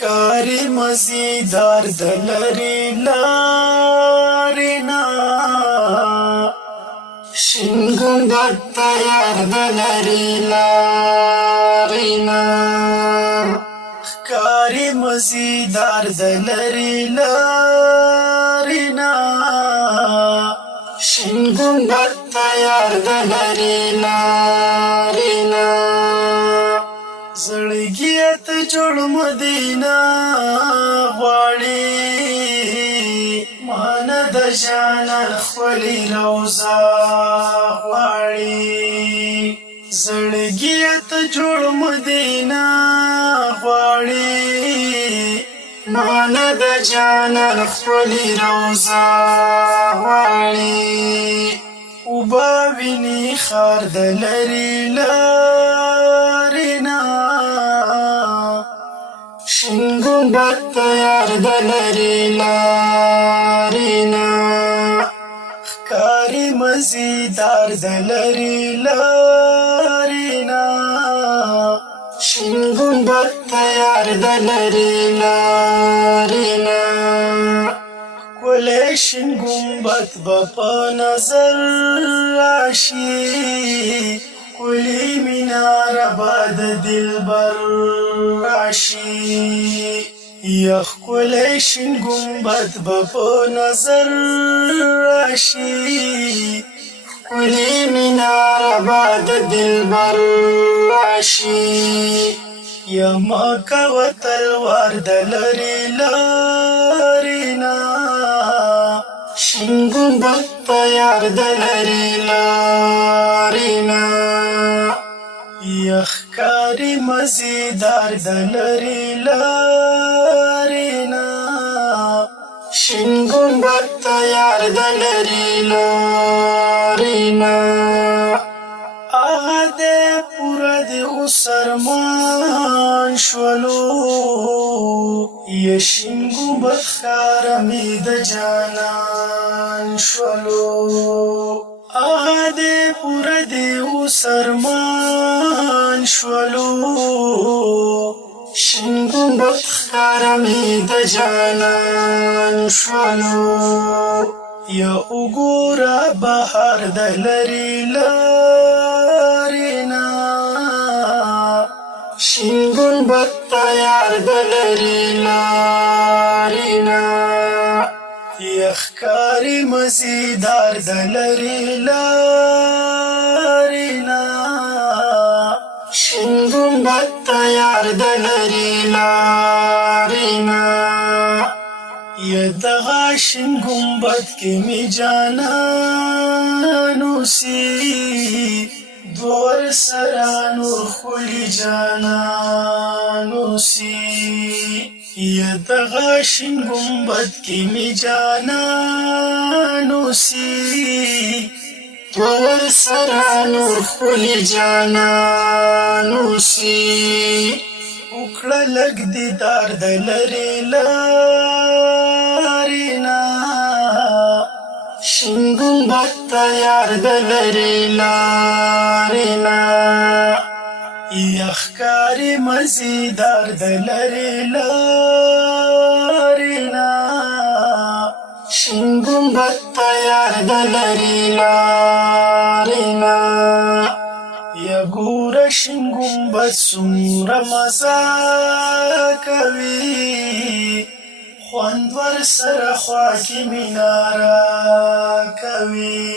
کاری مزیدار دلری لارینا شین گنبد تیار دلری لارینا کاری مزیدار دلری لارینا شین گنبد تیار دلری لارینا زړګیت جوړ مدینه غواړي مان د جانان خولي روزه غواړي زړګیت جوړ مدینه غواړي مان د جانان خولي روزه غواړي وبا ویني خار د لري لارینا شین گنبد تیار د لري لارینا ښکاري مزیدار د لري لارینا شین گنبد تیار د لري لارینا ولې شین گنبد به په نظر راشي کلی مینار به د دلبر راشي یخ کلی شین گنبد به په نظر راشي کلی مینار به د دلبر راشي یما کوه تلوار د لري لارینا شین گنبد تیار د لري لارینا یخکاری مزیدار د لري لارینا شین گنبد تیار د لري لارینا آغا د پورا د اوسرمان شولو یشین گنبد خارمی د جانان شولو آغا د پورا د اوسرمان شولو شین گنبد خارمی د جانان شولو یا وګوره بهار د لري لارینا شین گنبد تیار د لري لارینا یخکاری مزیدار د لري لارینا شین گنبد تیار د لري لارینا یدغه شین گنبد کې می جانان اوسي دور سره نور خولي جانان اوسي یدغه شین گنبد کې می جانان اوسي دور سره نور خولي جانان اوسي وکړه لږ دیدار د لري لارینا شین گنبد تیار د لري لارینا یخکاری مزیدار د لري لارینا شین گنبد تیار د لري لارینا یا ګوره شین گنبد څومره مزه کوي خوند ورسره خوا کې میناره کوي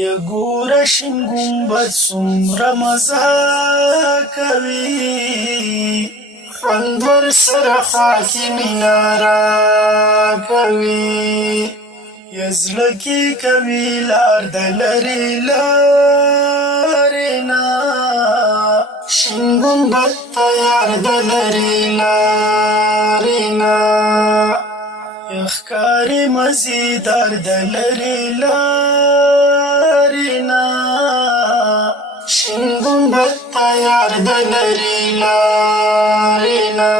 یا ګوره شین گنبد څومره مزه کوي خوند ورسره خوا کې میناره کوي یا زړه کې کوي لار د لري لارینا شین گنبد تیار د لري لارینا یخکاری مزیدار د لري لارینا شین گنبد تیار د لري لارینا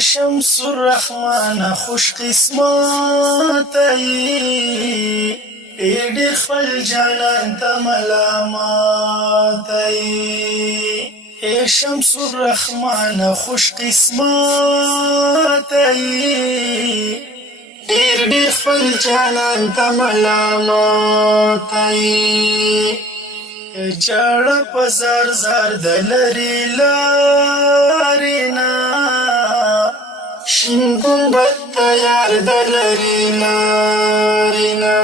شمس الرحمن خوش قسمت ای ډېر خپل جانان ته ملامت ای اے شمس الرحمن خوش قسمت ډیر ډیر خپل جانان ته ملامت جاړه په زار زار د لرې لارې نه شین ګنبد ته یار د لرې لارې نه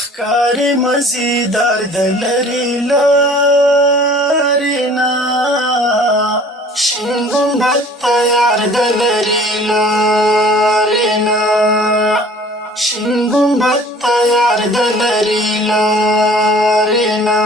ښکاري مزیدار د لرې لارې نه شین ګنبد ته یار د لرې لارې نه شین ګنبد ته یار د لرې لارې نه